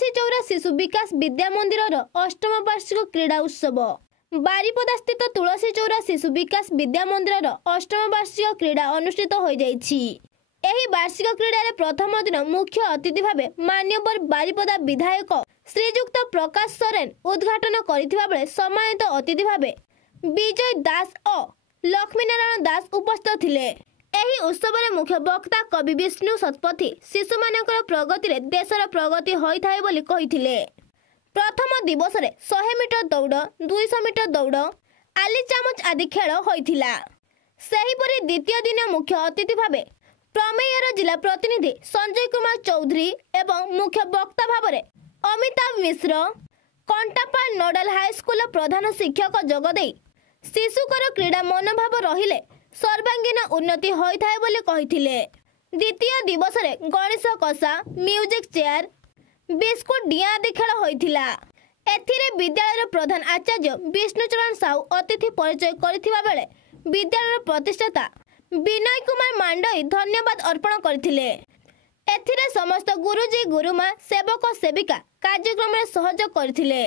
तुलसी चौरा शिशु विकास विद्या मंदिर अष्टम वार्षिक क्रीड़ा उत्सव बारिपदा स्थित तुलसी चौरा शिशु विकास विद्या मंदिर अष्टम वार्षिक क्रीड़ा अनुष्ठित हो जाइछि। एही वार्षिक क्रीड़ा रे प्रथम दिन मुख्य अतिथि भावे मान्यवर बारिपदा विधायक श्रीजुक्त प्रकाश सोरेन उद्घाटन करथिबा बेले सम्मानित अतिथि भावे विजय दास और लक्ष्मीनारायण दास उपस्थित थिले। एही उत्सव रे मुख्य वक्ता कवि विष्णु शतपथी शिशु मानकर प्रगति रे देशर प्रगति होई थाए बोली कहिथिले। प्रथम दिवस रे 100 मीटर दौड़ 200 मीटर दौड़ आली चामच आदि खेल होइथिला। सेहीपरि द्वितीय दिन मुख्य अतिथि भावे प्रमेयर जिला प्रतिनिधि संजय कुमार चौधरी एवं मुख्य वक्ता भावे अमिताभ मिश्र कंटापा नोडाल हाईस्कूल प्रधान शिक्षक जोगदे शिशुकर क्रीड़ा मनोभाव रहिले सर्वांगीन उन्नति होई थाए बोली कहिथिले। द्वितीय दिवस रे गणेश कषा म्यूजिक चेयर बिस्कुट डिया आदि खेल होइथिला। एथिरे विद्यालय प्रधान आचार्य विष्णुचरण साहू अतिथि परिचय करथिबा बेले विद्यालय प्रतिष्ठाता विनय कुमार मांडई धन्यवाद अर्पण करथिले। एथिरे समस्त गुरुजी गुरुमा सेवक सेविका कार्यक्रम रे सहयोग करथिले।